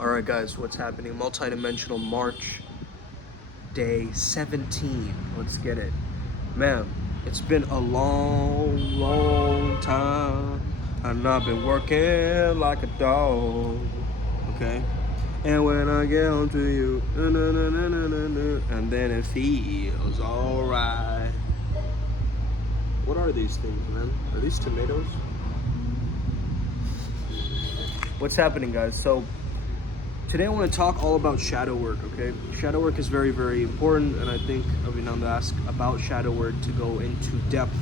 Alright guys, what's happening? Multidimensional March, day 17. Let's get it. Man, it's been a long time, and I've been working like a dog, okay? And when I get home to you, and then it feels alright. What are these things, man? Are these tomatoes? What's happening, guys? So today I want to talk all about shadow work, okay? Shadow work is very, very important, and I think I've been on to ask about shadow work to go into depth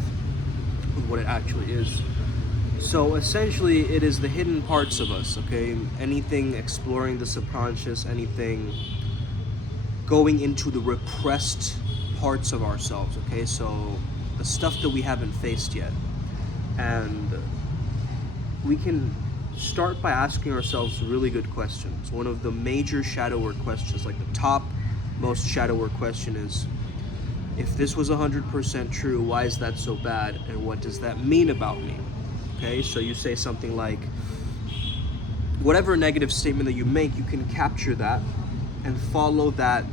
with what it actually is. So essentially, it is the hidden parts of us, okay? Anything exploring the subconscious, anything going into the repressed parts of ourselves, okay? So the stuff that we haven't faced yet. And we can start by asking ourselves really good questions. One of the major shadow work questions, like the top most shadow work question is, if this was 100% true, why is that so bad? And what does that mean about me? Okay, so you say something like, whatever negative statement that you make, you can capture that and follow that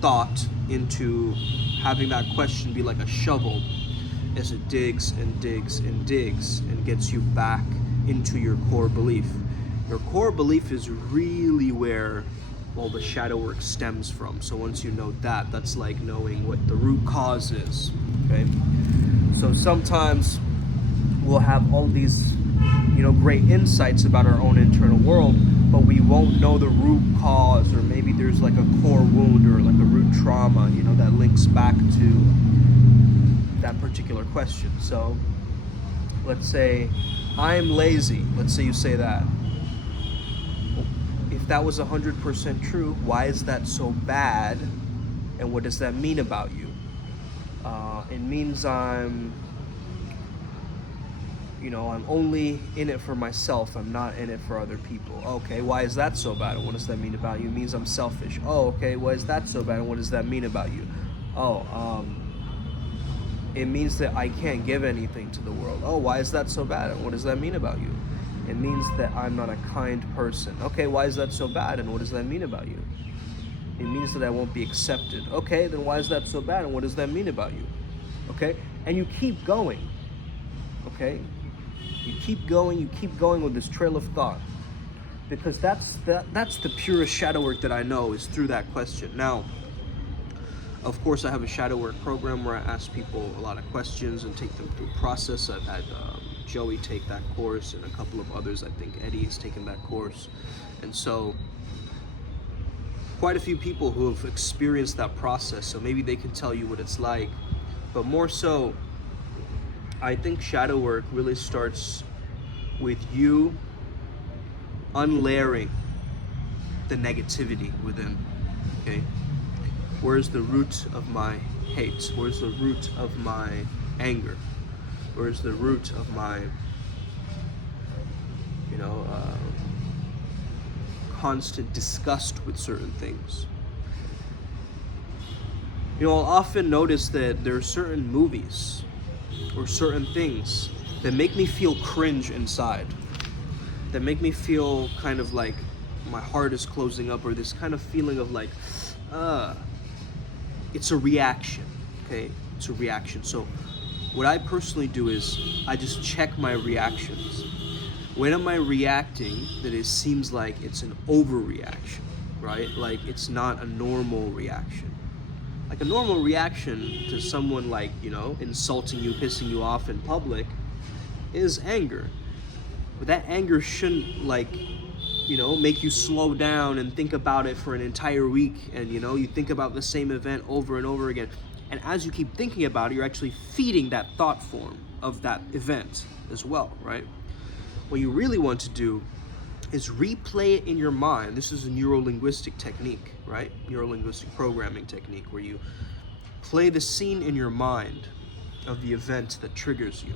thought into having that question be like a shovel as it digs and digs and digs and gets you back into your core belief. Your core belief is really where all the shadow work stems from. So once you know that, that's like knowing what the root cause is, okay? So sometimes we'll have all these, great insights about our own internal world, but we won't know the root cause, or maybe there's like a core wound or like a root trauma, that links back to that particular question. So let's say, I'm lazy. Let's say you say that. If that was 100% true, why is that so bad? And what does that mean about you? It means I'm only in it for myself. I'm not in it for other people. Okay, why is that so bad? And what does that mean about you? It means I'm selfish. Oh, okay, why is that so bad? And what does that mean about you? It means that I can't give anything to the world. Oh, why is that so bad? And what does that mean about you? It means that I'm not a kind person. Okay, why is that so bad? And what does that mean about you? It means that I won't be accepted. Okay, then why is that so bad? And what does that mean about you? Okay, and you keep going. Okay, you keep going with this trail of thought, because that's the purest shadow work that I know, is through that question. Now, of course, I have a shadow work program where I ask people a lot of questions and take them through a process. I've had Joey take that course, and a couple of others. I think Eddie has taken that course. And so quite a few people who have experienced that process, so maybe they can tell you what it's like. But more so, I think shadow work really starts with you unlayering the negativity within, okay? Where's the root of my hate? Where's the root of my anger? Where's the root of my, constant disgust with certain things? I'll often notice that there are certain movies or certain things that make me feel cringe inside, that make me feel kind of like my heart is closing up, or this kind of feeling of like, it's a reaction, okay? It's a reaction. So what I personally do is I just check my reactions. When am I reacting that it seems like it's an overreaction, right? Like it's not a normal reaction. Like a normal reaction to someone like, insulting you, pissing you off in public is anger. But that anger shouldn't make you slow down and think about it for an entire week, and you think about the same event over and over again. And as you keep thinking about it, you're actually feeding that thought form of that event as well, right? What you really want to do is replay it in your mind. This is a neuro-linguistic technique, right? Neuro-linguistic programming technique, where you play the scene in your mind of the event that triggers you.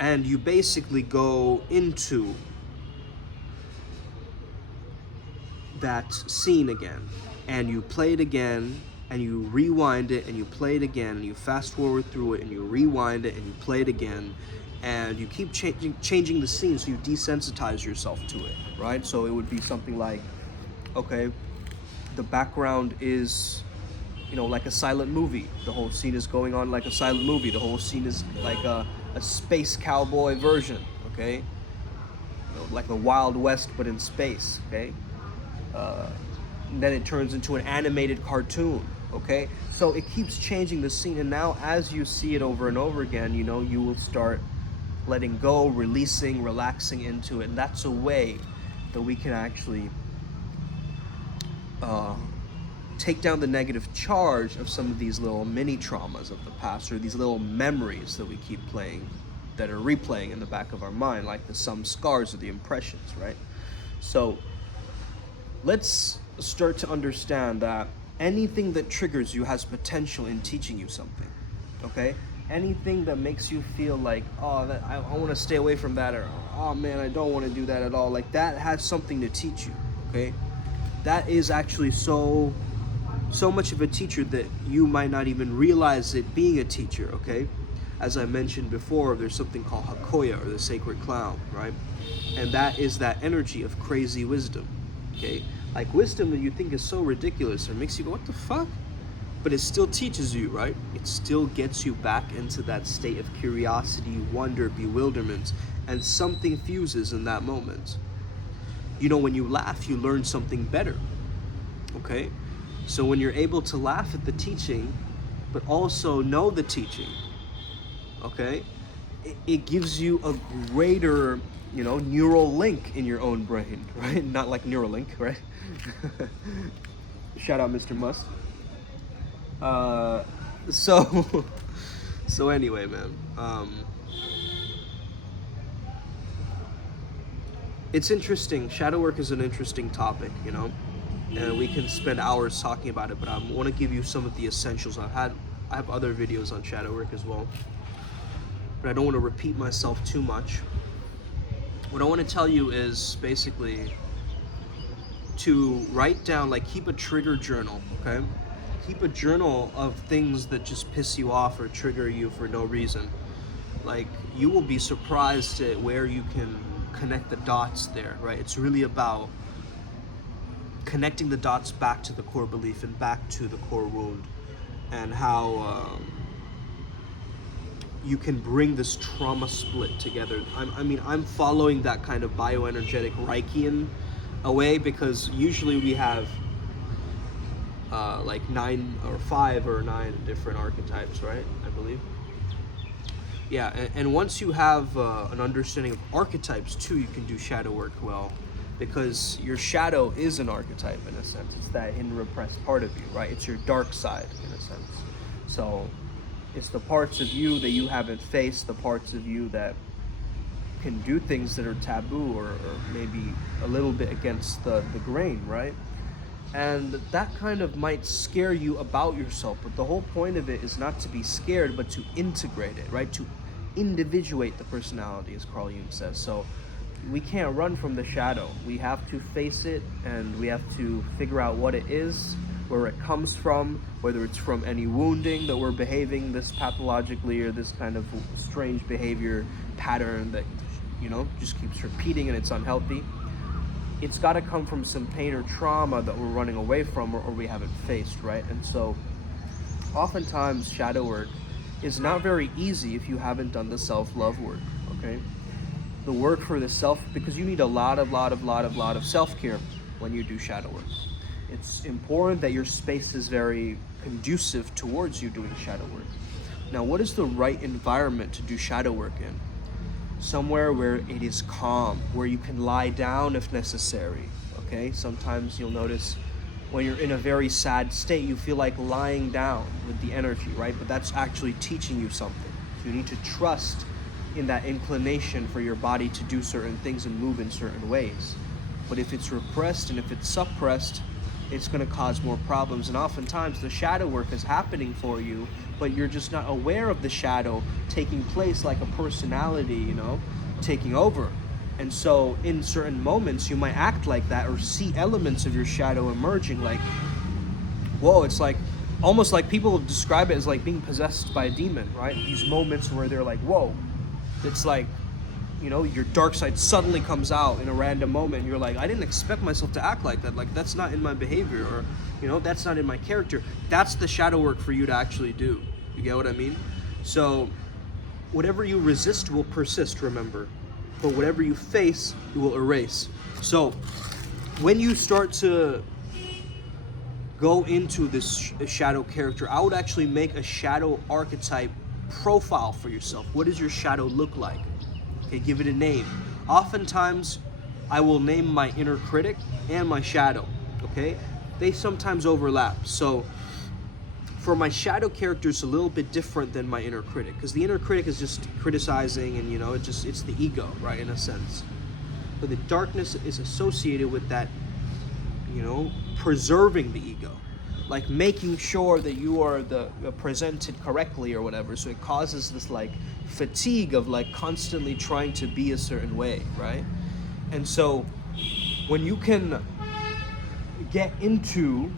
And you basically go into that scene again, and you play it again, and you rewind it, and you play it again, and you fast forward through it, and you rewind it, and you play it again, and you keep changing the scene, so you desensitize yourself to it, right? So it would be something like, okay, the background is, you know, like a silent movie. The whole scene is going on like a silent movie. The whole scene is like a space cowboy version, okay? You know, like the Wild West, but in space, okay? Then it turns into an animated cartoon, okay? So it keeps changing the scene, and now as you see it over and over again, you know, you will start letting go, releasing, relaxing into it. And that's a way that we can actually take down the negative charge of some of these little mini traumas of the past, or these little memories that we keep playing, that are replaying in the back of our mind, like the some scars or the impressions, right? So let's start to understand that anything that triggers you has potential in teaching you something, okay? Anything that makes you feel like, oh, that, I want to stay away from that, or oh man, I don't want to do that at all, like that has something to teach you, okay? That is actually so much of a teacher that you might not even realize it being a teacher, okay? As I mentioned before, there's something called Hakoya, or the sacred clown, right? And that is that energy of crazy wisdom, okay? Like wisdom that you think is so ridiculous, or makes you go, what the fuck? But it still teaches you, right? It still gets you back into that state of curiosity, wonder, bewilderment, and something fuses in that moment. You know, when you laugh, you learn something better, okay? So when you're able to laugh at the teaching, but also know the teaching, okay, it gives you a greater, you know, neural link in your own brain, right? Not like Neuralink, right? Shout out Mr. Musk. So anyway, man, it's interesting. Shadow work is an interesting topic, you know, and we can spend hours talking about it, but I want to give you some of the essentials. I have other videos on shadow work as well, but I don't want to repeat myself too much. What I want to tell you is basically to write down, like, keep a trigger journal, okay? Keep a journal of things that just piss you off or trigger you for no reason. Like, you will be surprised at where you can connect the dots there, right? It's really about connecting the dots back to the core belief and back to the core wound, and how you can bring this trauma split together. I'm following that kind of bioenergetic Reichian away, because usually we have like 5 or 9 different archetypes, right? I believe. Yeah, and once you have an understanding of archetypes too, you can do shadow work well, because your shadow is an archetype in a sense. It's that hidden repressed part of you, right? It's your dark side in a sense. So it's the parts of you that you haven't faced, the parts of you that can do things that are taboo, or maybe a little bit against the grain, right? And that kind of might scare you about yourself, but the whole point of it is not to be scared, but to integrate it, right? To individuate the personality, as Carl Jung says. So we can't run from the shadow. We have to face it, and we have to figure out what it is, where it comes from, whether it's from any wounding that we're behaving this pathologically, or this kind of strange behavior pattern that, you know, just keeps repeating and it's unhealthy. It's got to come from some pain or trauma that we're running away from, or we haven't faced, right? And so oftentimes shadow work is not very easy if you haven't done the self-love work, okay? The work for the self, because you need a lot of self-care when you do shadow work. It's important that your space is very conducive towards you doing shadow work. Now, what is the right environment to do shadow work in? Somewhere where it is calm, where you can lie down if necessary, okay? Sometimes you'll notice when you're in a very sad state, you feel like lying down with the energy, right? But that's actually teaching you something. So you need to trust in that inclination for your body to do certain things and move in certain ways. But if it's repressed and if it's suppressed, it's going to cause more problems. And oftentimes the shadow work is happening for you, but you're just not aware of the shadow taking place, like a personality, you know, taking over. And so in certain moments you might act like that, or see elements of your shadow emerging, like, whoa, it's like almost like people describe it as like being possessed by a demon, right? These moments where they're like, whoa, it's like, you know, your dark side suddenly comes out in a random moment. You're like, I didn't expect myself to act like that. Like, that's not in my behavior, or, you know, that's not in my character. That's the shadow work for you to actually do. You get what I mean? So whatever you resist will persist, remember. But whatever you face, it will erase. So when you start to go into this shadow character, I would actually make a shadow archetype profile for yourself. What does your shadow look like? Okay, give it a name. Oftentimes, I will name my inner critic and my shadow, okay? They sometimes overlap. So for my shadow character, it's a little bit different than my inner critic, because the inner critic is just criticizing, and, you know, it's the ego, right, in a sense. But the darkness is associated with that, you know, preserving the ego, like making sure that you are presented correctly or whatever. So it causes this like fatigue of like constantly trying to be a certain way, right? And so when you can get into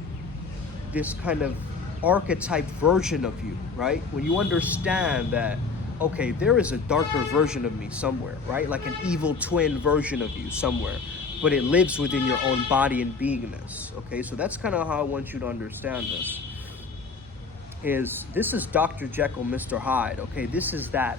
this kind of archetype version of you, right? When you understand that, okay, there is a darker version of me somewhere, right? Like an evil twin version of you somewhere, but it lives within your own body and beingness, okay? So that's kind of how I want you to understand this. This is Dr. Jekyll, Mr. Hyde, okay? This is that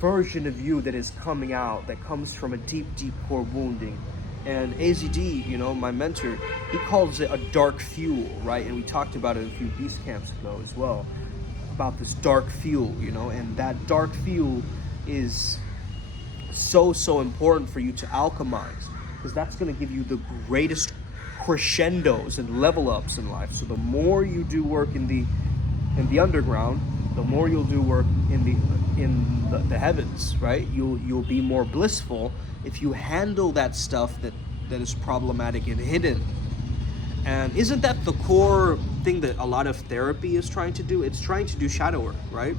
version of you that is coming out, that comes from a deep, deep core wounding. And AZD, you know, my mentor, he calls it a dark fuel, right? And we talked about it a few beast camps ago as well, about this dark fuel, you know? And that dark fuel is so important for you to alchemize, because that's going to give you the greatest crescendos and level ups in life. So the more you do work in the underground, the more you'll do work in the heavens, right? You'll be more blissful if you handle that stuff that is problematic and hidden. And isn't that the core thing that a lot of therapy is trying to do? It's trying to do shadow work, right?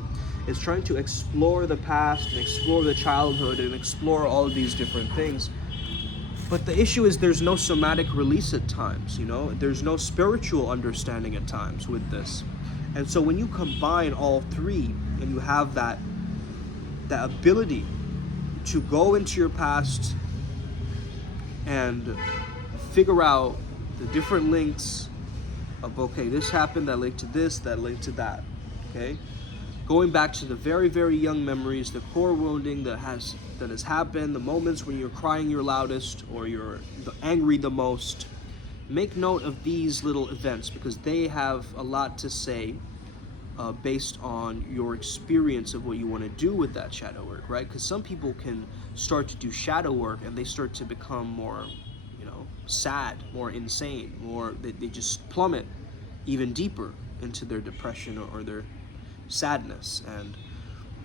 It's trying to explore the past and explore the childhood and explore all of these different things. But the issue is there's no somatic release at times, you know? There's no spiritual understanding at times with this. And so when you combine all three and you have that ability to go into your past and figure out the different links of, okay, this happened, that linked to this, that linked to that, okay? Going back to the very, very young memories, the core wounding that has happened, the moments when you're crying your loudest or you're angry the most. Make note of these little events, because they have a lot to say based on your experience of what you want to do with that shadow work, right? Because some people can start to do shadow work and they start to become more, you know, sad, more insane, more, they just plummet even deeper into their depression or their sadness. And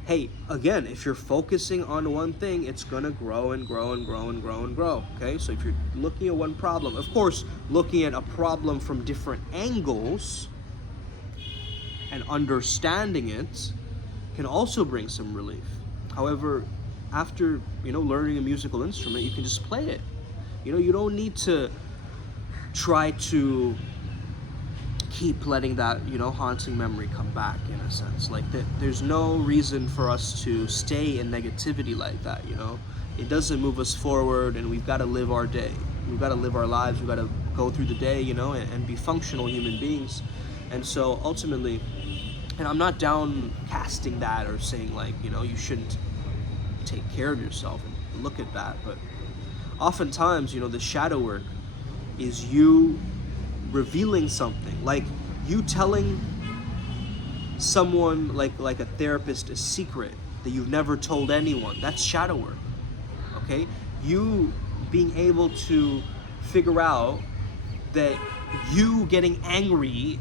hey, again, if you're focusing on one thing, it's gonna grow and grow and grow and grow and grow, okay? So if you're looking at one problem, of course, looking at a problem from different angles and understanding it can also bring some relief. However, after, you know, learning a musical instrument, you can just play it. You know, you don't need to try to keep letting that, you know, haunting memory come back, in a sense. Like, there's no reason for us to stay in negativity like that, you know? It doesn't move us forward, and we've got to live our day. We've got to live our lives. We've got to go through the day, you know, and be functional human beings. And so ultimately, and I'm not downcasting that or saying, like, you know, you shouldn't take care of yourself and look at that, but oftentimes, you know, the shadow work is you revealing something, like you telling someone, like a therapist, a secret that you've never told anyone. That's shadow work, okay? You being able to figure out that you getting angry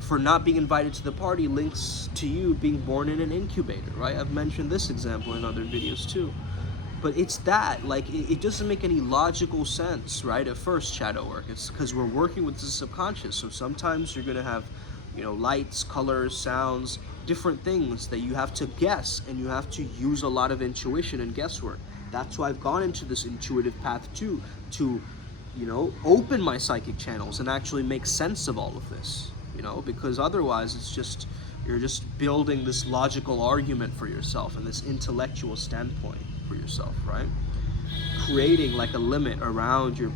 for not being invited to the party links to you being born in an incubator, right? I've mentioned this example in other videos too. But it's that, like, it doesn't make any logical sense, right, at first, shadow work. It's because we're working with the subconscious. So sometimes you're going to have, you know, lights, colors, sounds, different things that you have to guess, and you have to use a lot of intuition and guesswork. That's why I've gone into this intuitive path too, to, you know, open my psychic channels and actually make sense of all of this, you know, because otherwise it's just You're just building this logical argument for yourself and this intellectual standpoint for yourself, right? Creating like a limit around your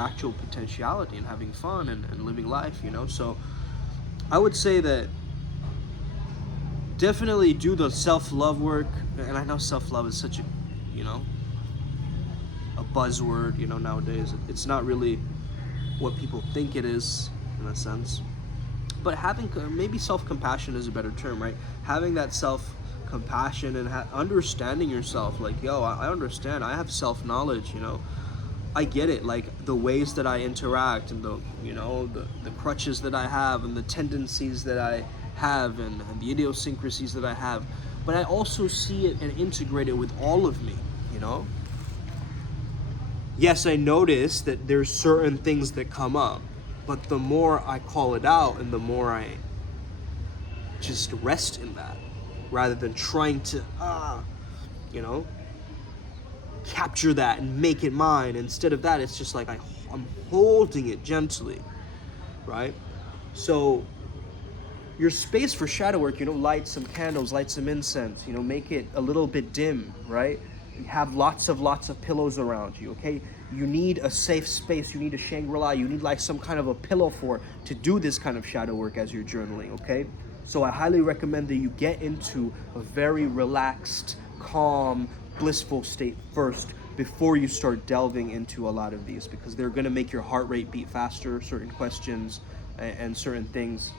actual potentiality and having fun and living life, you know? So I would say that definitely do the self-love work. And I know self-love is such a, you know, a buzzword, you know, nowadays. It's not really what people think it is in a sense. But having, maybe self-compassion is a better term, right? Having that self-compassion and understanding yourself, like, yo, I understand, I have self-knowledge, you know, I get it, like the ways that I interact and the, you know, the crutches that I have and the tendencies that I have and the idiosyncrasies that I have, but I also see it and integrate it with all of me, you know? Yes, I notice that there's certain things that come up, but the more I call it out and the more I just rest in that, rather than trying to, you know, capture that and make it mine. Instead of that, it's just like I'm holding it gently, right? So your space for shadow work, you know, light some candles, light some incense, you know, make it a little bit dim, right? You have lots of pillows around you, okay? You need a safe space, you need a Shangri-La, you need like some kind of a pillow to do this kind of shadow work as you're journaling, okay? So I highly recommend that you get into a very relaxed, calm, blissful state first before you start delving into a lot of these, because they're gonna make your heart rate beat faster, certain questions and certain things.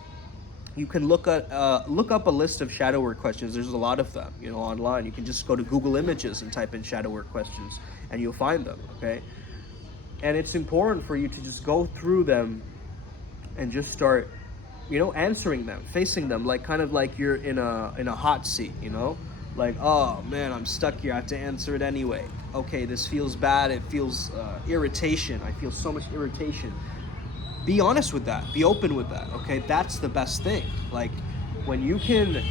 You can look up a list of shadow work questions. There's a lot of them, you know, online. You can just go to Google Images and type in shadow work questions, and you'll find them. Okay, and it's important for you to just go through them and just start, you know, answering them, facing them, like kind of like you're in a hot seat, you know, like, oh man, I'm stuck here. I have to answer it anyway. Okay, this feels bad. It feels irritation. I feel so much irritation. Be honest with that. Be open with that, okay? That's the best thing. Like, when you can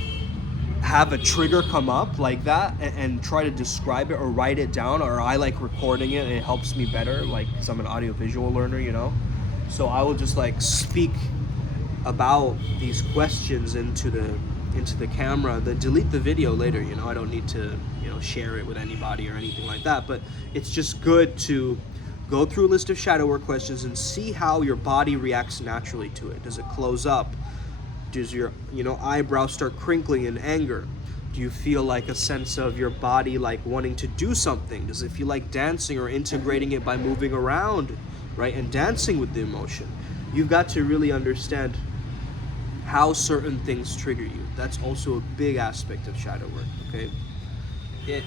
have a trigger come up like that and try to describe it or write it down, or I like recording it, and it helps me better, like, because I'm an audiovisual learner, you know? So I will just, like, speak about these questions into the camera, then delete the video later, you know? I don't need to, you know, share it with anybody or anything like that, but it's just good to go through a list of shadow work questions and see how your body reacts naturally to it. Does it close up? Does your, you know, eyebrows start crinkling in anger? Do you feel like a sense of your body like wanting to do something? Does it feel like dancing or integrating it by moving around, right? And dancing with the emotion. You've got to really understand how certain things trigger you. That's also a big aspect of shadow work, okay?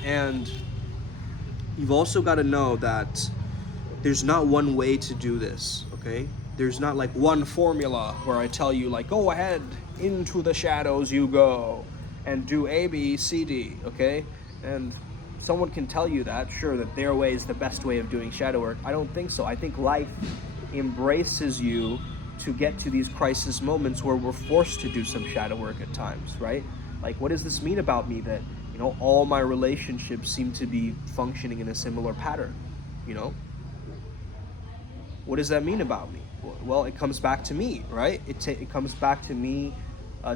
And you've also got to know that there's not one way to do this, okay? There's not like one formula where I tell you like, go ahead, into the shadows you go, and do A, B, C, D, okay? And someone can tell you that, sure, that their way is the best way of doing shadow work. I don't think so. I think life embraces you to get to these crisis moments where we're forced to do some shadow work at times, right? Like, what does this mean about me that, you know, all my relationships seem to be functioning in a similar pattern, you know? What does that mean about me? Well, it comes back to me, right? It comes back to me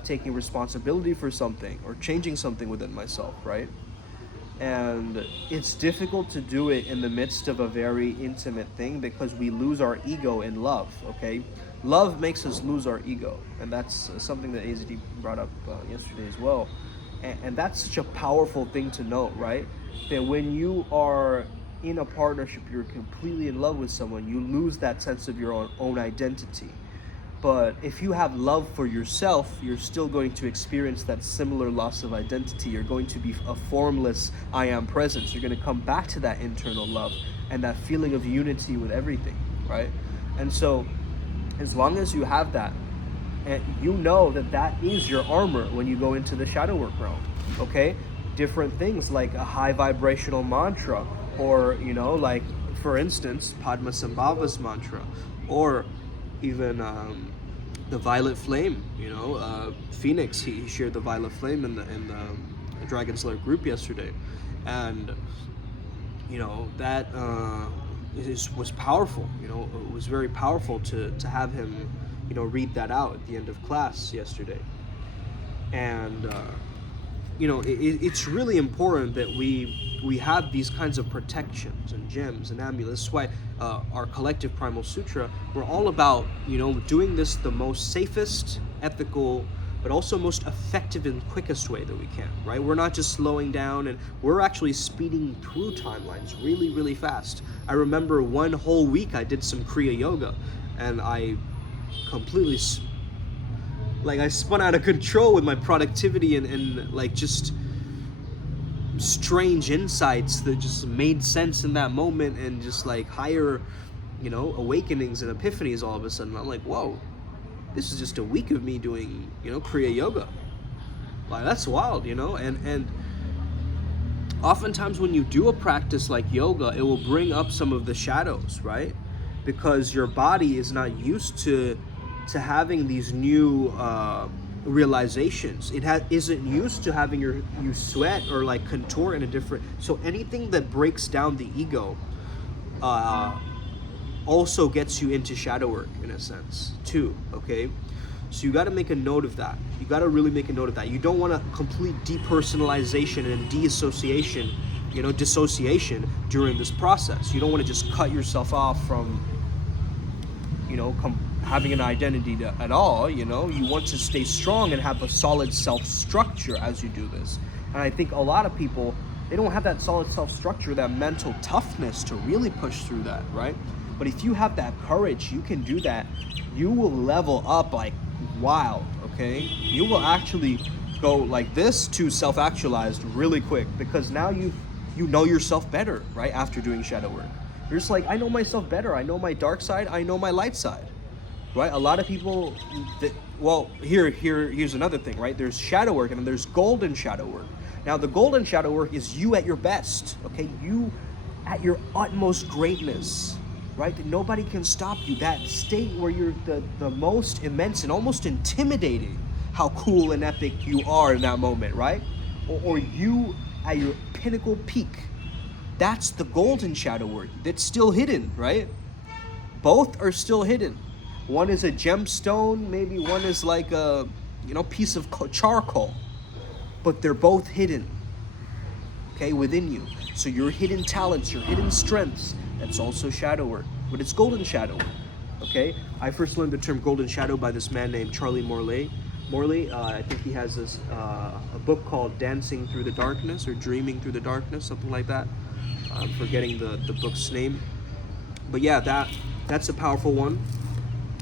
taking responsibility for something or changing something within myself, right? And it's difficult to do it in the midst of a very intimate thing because we lose our ego in love, okay? Love makes us lose our ego, and that's something that AZD brought up yesterday as well. And that's such a powerful thing to know, right? That when you are in a partnership, you're completely in love with someone, you lose that sense of your own identity. But if you have love for yourself, you're still going to experience that similar loss of identity. You're going to be a formless I am presence. You're going to come back to that internal love and that feeling of unity with everything, right? And so as long as you have that, and you know that that is your armor when you go into the shadow work realm, okay? Different things like a high vibrational mantra, or, you know, like, for instance, Padmasambhava's mantra, or even the violet flame, you know, Phoenix, he shared the violet flame in the Dragon Slayer group yesterday, and, you know, that was powerful, you know, it was very powerful to have him, you know, read that out at the end of class yesterday. And it's really important that we have these kinds of protections and gems and amulets. That's why our collective Primal Sutra, we're all about doing this the most safest, ethical, but also most effective and quickest way that we can, right? We're not just slowing down, and we're actually speeding through timelines really, really fast. I remember one whole week I did some Kriya Yoga, and I completely I spun out of control with my productivity and like just strange insights that just made sense in that moment, and just like higher awakenings and epiphanies all of a sudden. I'm like, whoa, this is just a week of me doing Kriya Yoga. Like, that's wild, and oftentimes when you do a practice like yoga, it will bring up some of the shadows, right? Because your body is not used to having these new realizations. It isn't used to having you sweat or like contort in a different. So anything that breaks down the ego also gets you into shadow work in a sense too. Okay, so you got to make a note of that. You got to really make a note of that. You don't want a complete depersonalization and dissociation during this process. You don't want to just cut yourself off from having an identity at all. You want to stay strong and have a solid self-structure as you do this. And I think a lot of people, they don't have that solid self-structure, that mental toughness to really push through that, right? But if you have that courage, you can do that. You will level up like wild, okay? You will actually go like this to self-actualized really quick, because now you know yourself better, right? After doing shadow work, you're just like, I know myself better. I know my dark side. I know my light side, right? A lot of people, here's another thing, right? There's shadow work and then there's golden shadow work. Now, the golden shadow work is you at your best, okay? You at your utmost greatness, right? That nobody can stop you. That state where you're the most immense and almost intimidating how cool and epic you are in that moment, right? Or you at your pinnacle peak. That's the golden shadow work. That's still hidden, right? Both are still hidden. One is a gemstone, maybe one is like a piece of charcoal, but they're both hidden, okay, within you. So your hidden talents, your hidden strengths, that's also shadow work, but it's golden shadow work, okay? I first learned the term golden shadow by this man named Charlie Morley. I think he has this a book called Dancing Through the Darkness or Dreaming Through the Darkness, something like that. I'm forgetting the book's name. But yeah, that's a powerful one.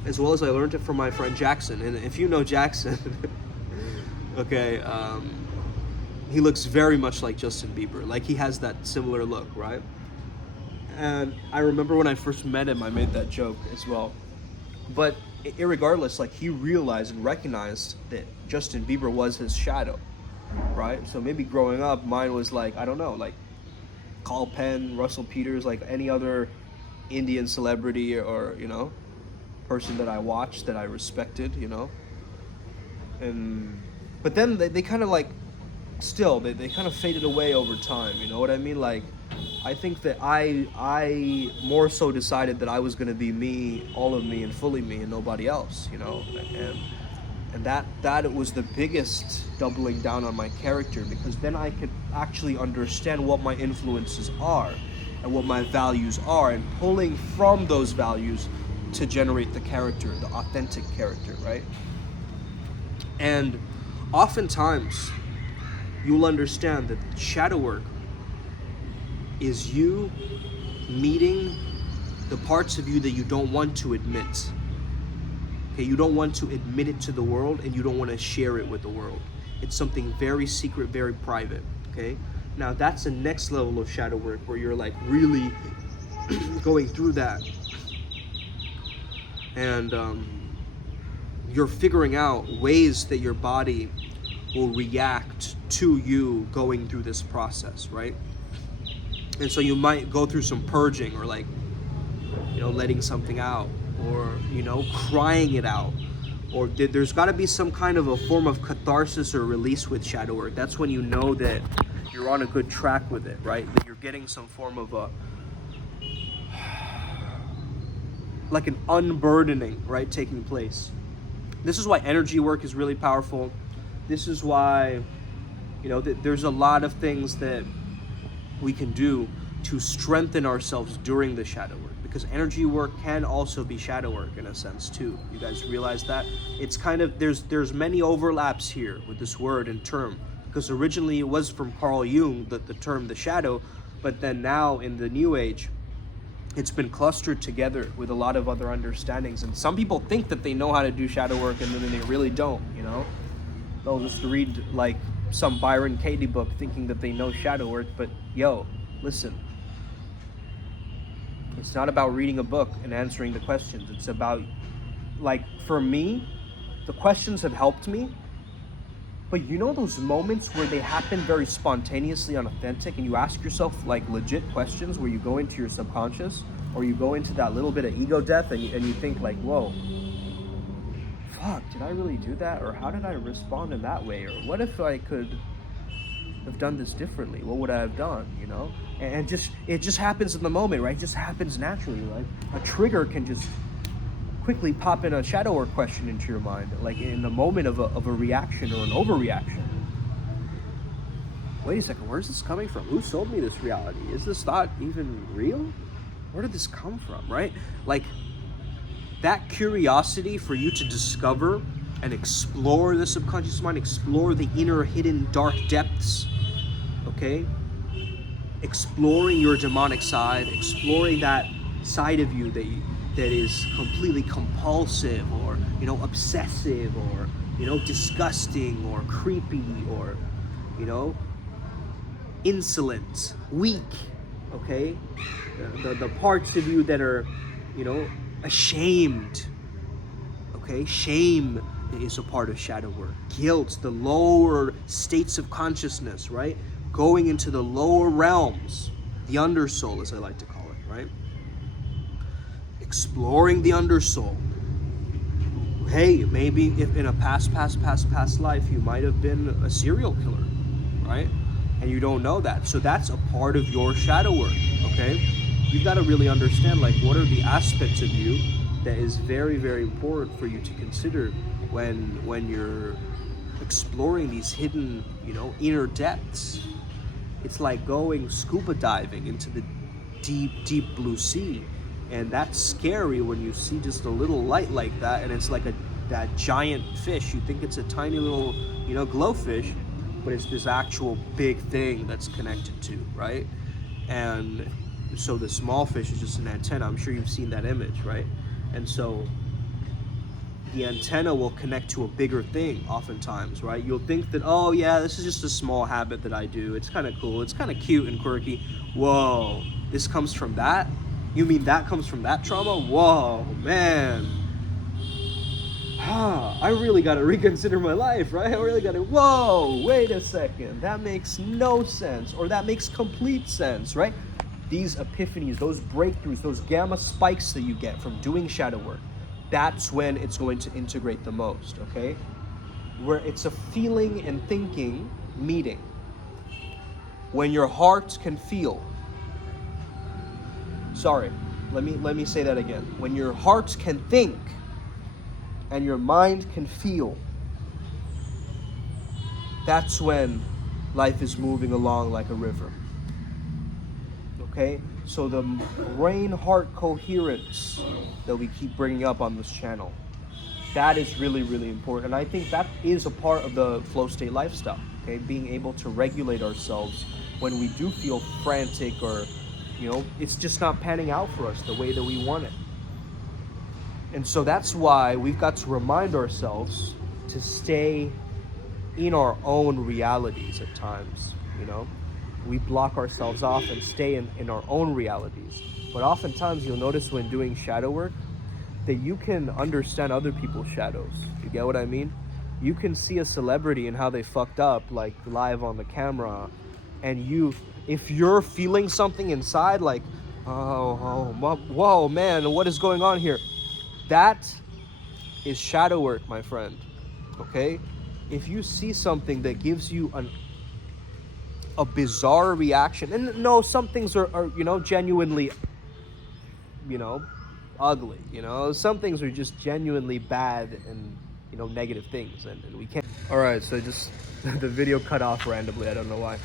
As well as I learned it from my friend Jackson. And if you know Jackson, okay, he looks very much like Justin Bieber. Like, he has that similar look, right? And I remember when I first met him, I made that joke as well. But irregardless, like, he realized and recognized that Justin Bieber was his shadow, right? So maybe growing up, mine was like, I don't know, like Carl Penn, Russell Peters, like any other Indian celebrity or, person that I watched, that I respected, but then they kind of like, still, they kind of faded away over time, you know what I mean? Like, I think that I more so decided that I was going to be me, all of me, and fully me, and nobody else, and that was the biggest doubling down on my character, because then I could actually understand what my influences are and what my values are, and pulling from those values to generate the character, the authentic character, right? And oftentimes you'll understand that shadow work is you meeting the parts of you that you don't want to admit. Okay, you don't want to admit it to the world, and you don't want to share it with the world. It's something very secret, very private, okay? Now, that's the next level of shadow work, where you're like really going through that. And you're figuring out ways that your body will react to you going through this process, right? And so you might go through some purging, or like, letting something out, or, crying it out. Or there's got to be some kind of a form of catharsis or release with shadow work. That's when you know that you're on a good track with it, right? That you're getting some form of like an unburdening, right, taking place. This is why energy work is really powerful. This is why, there's a lot of things that we can do to strengthen ourselves during the shadow work, because energy work can also be shadow work in a sense too. You guys realize that? It's kind of, there's many overlaps here with this word and term, because originally it was from Carl Jung, the term the shadow, but then now in the new age, it's been clustered together with a lot of other understandings. And some people think that they know how to do shadow work, and then they really don't, They'll just read like some Byron Katie book thinking that they know shadow work, but yo, listen. It's not about reading a book and answering the questions. It's about, like, for me, the questions have helped me, but those moments where they happen very spontaneously and authentic, and you ask yourself like legit questions where you go into your subconscious, or you go into that little bit of ego death, and you think like, whoa, fuck, did I really do that? Or how did I respond in that way? Or what if I could have done this differently? What would I have done, And it just happens in the moment, right? It just happens naturally. Like a trigger can just quickly pop in a shadow work question into your mind, like in the moment of a reaction or an overreaction. Wait a second, where's this coming from? Who sold me this reality? Is this thought even real? Where did this come from, right? Like that curiosity for you to discover and explore the subconscious mind, explore the inner hidden dark depths, okay? Exploring your demonic side, exploring that side of you that is completely compulsive, or obsessive, or disgusting, or creepy, or insolent, weak, okay? The parts of you that are ashamed, okay? Shame is a part of shadow work. Guilt, the lower states of consciousness, right? Going into the lower realms, the undersoul, as I like to call it, right? Exploring the undersoul. Hey, maybe if in a past life you might have been a serial killer, right? And you don't know that. So that's a part of your shadow work, okay? You've got to really understand, like, what are the aspects of you that is very, very important for you to consider when you're exploring these hidden, inner depths. It's like going scuba diving into the deep blue sea. And that's scary when you see just a little light like that, and it's like that giant fish. You think it's a tiny little, glowfish, but it's this actual big thing that's connected to, right? And so the small fish is just an antenna. I'm sure you've seen that image, right? And so the antenna will connect to a bigger thing oftentimes, right? You'll think that, oh yeah, this is just a small habit that I do. It's kind of cool. It's kind of cute and quirky. Whoa, this comes from that? You mean that comes from that trauma? Whoa, man. I really got to reconsider my life, right? I really got to, whoa, wait a second. That makes no sense, or that makes complete sense, right? These epiphanies, those breakthroughs, those gamma spikes that you get from doing shadow work, that's when it's going to integrate the most, okay? Where it's a feeling and thinking meeting. When your heart can feel. Sorry, let me say that again. When your heart can think and your mind can feel, that's when life is moving along like a river. Okay? So the brain-heart coherence that we keep bringing up on this channel, that is really, really important. And I think that is a part of the flow state lifestyle, okay? Being able to regulate ourselves when we do feel frantic, or, it's just not panning out for us the way that we want it. And so that's why we've got to remind ourselves to stay in our own realities at times, We block ourselves off and stay in our own realities. But oftentimes you'll notice when doing shadow work that you can understand other people's shadows. You get what I mean? You can see a celebrity and how they fucked up, like live on the camera. And if you're feeling something inside, like, whoa, man, what is going on here? That is shadow work, my friend, okay? If you see something that gives you a bizarre reaction, and no, some things are genuinely, ugly, some things are just genuinely bad and negative things, and we can't. All right, so just the video cut off randomly. I don't know why.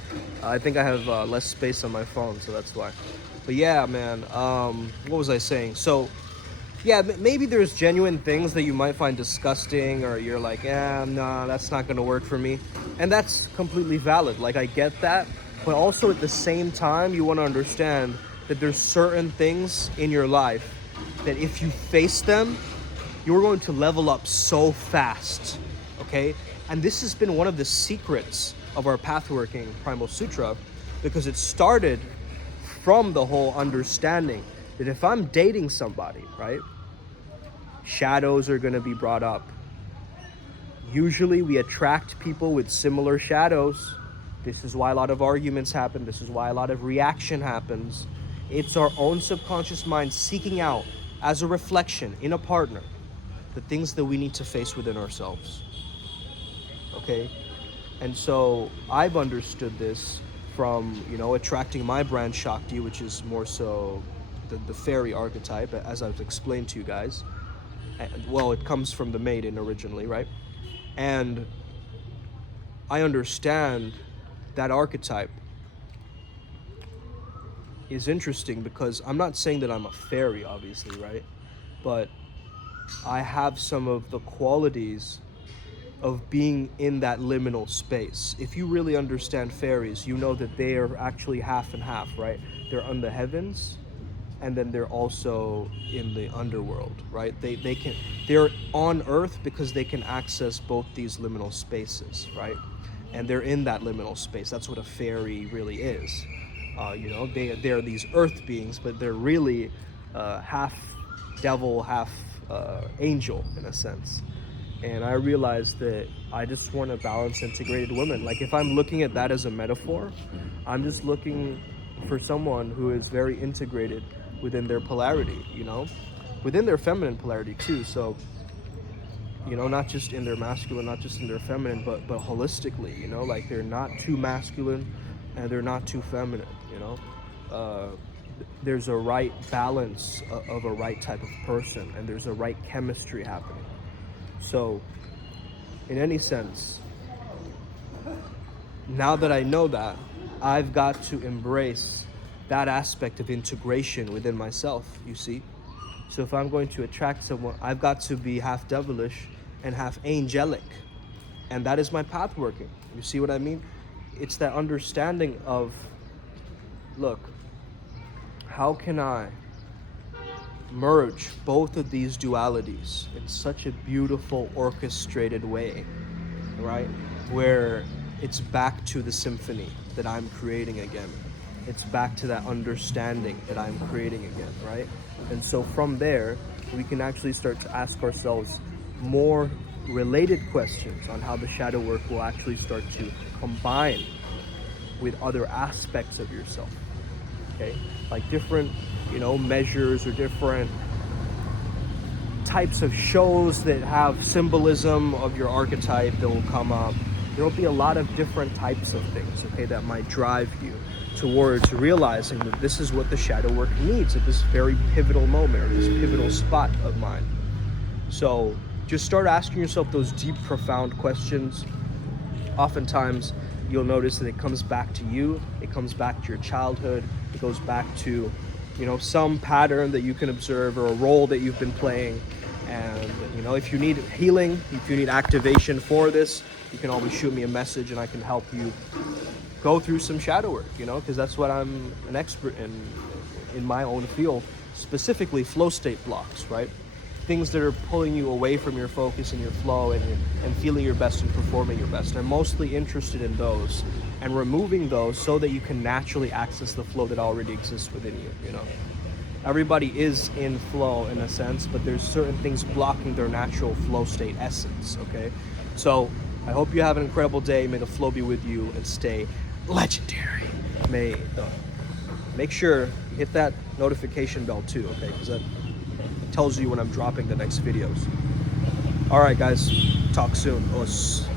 I think I have less space on my phone, so that's why. But yeah, man, what was I saying? So yeah, maybe there's genuine things that you might find disgusting, or you're like, yeah, nah, that's not gonna work for me. And that's completely valid. Like, I get that. But also at the same time, you wanna understand that there's certain things in your life that if you face them, you're going to level up so fast, okay? And this has been one of the secrets of our pathworking Primal Sutra, because it started from the whole understanding that if I'm dating somebody, right, shadows are gonna be brought up. Usually we attract people with similar shadows. This is why a lot of arguments happen. This is why a lot of reaction happens. It's our own subconscious mind seeking out, as a reflection in a partner, the things that we need to face within ourselves, okay? And so I've understood this from, attracting my brand Shakti, which is more so the fairy archetype, as I've explained to you guys. Well, it comes from the maiden originally, right? And I understand that archetype is interesting because I'm not saying that I'm a fairy, obviously, right? But I have some of the qualities of being in that liminal space. If you really understand fairies, you know that they are actually half and half, right? They're on the heavens, and then they're also in the underworld, right? They're on Earth because they can access both these liminal spaces, right? And they're in that liminal space. That's what a fairy really is. They're these Earth beings, but they're really half devil, half angel in a sense. And I realized that I just want a balanced, integrated woman. Like, if I'm looking at that as a metaphor, I'm just looking for someone who is very integrated within their polarity, within their feminine polarity too. So, not just in their masculine, not just in their feminine, but holistically, like they're not too masculine and they're not too feminine, there's a right balance of a right type of person, and there's a right chemistry happening. So, in any sense, now that I know that, I've got to embrace that aspect of integration within myself, you see? So if I'm going to attract someone, I've got to be half devilish and half angelic. And that is my path working. You see what I mean? It's that understanding of, look, how can I merge both of these dualities in such a beautiful orchestrated way, right? Where it's back to the symphony that I'm creating again. It's back to that understanding that I'm creating again, right? And so from there, we can actually start to ask ourselves more related questions on how the shadow work will actually start to combine with other aspects of yourself, okay? Like different, measures or different types of shows that have symbolism of your archetype that will come up. There will be a lot of different types of things, okay, that might drive you towards realizing that this is what the shadow work needs at this very pivotal moment, or this pivotal spot of mine. So just start asking yourself those deep, profound questions. Oftentimes you'll notice that it comes back to you, it comes back to your childhood, it goes back to, some pattern that you can observe, or a role that you've been playing. And, if you need healing, if you need activation for this, you can always shoot me a message and I can help you go through some shadow work, because that's what I'm an expert in my own field, specifically flow state blocks, right? Things that are pulling you away from your focus and your flow and feeling your best and performing your best. I'm mostly interested in those and removing those so that you can naturally access the flow that already exists within you, Everybody is in flow in a sense, but there's certain things blocking their natural flow state essence, okay? So I hope you have an incredible day. May the flow be with you and stay legendary. Make sure you hit that notification bell too, okay? Because that tells you when I'm dropping the next videos. All right, guys, talk soon. Os.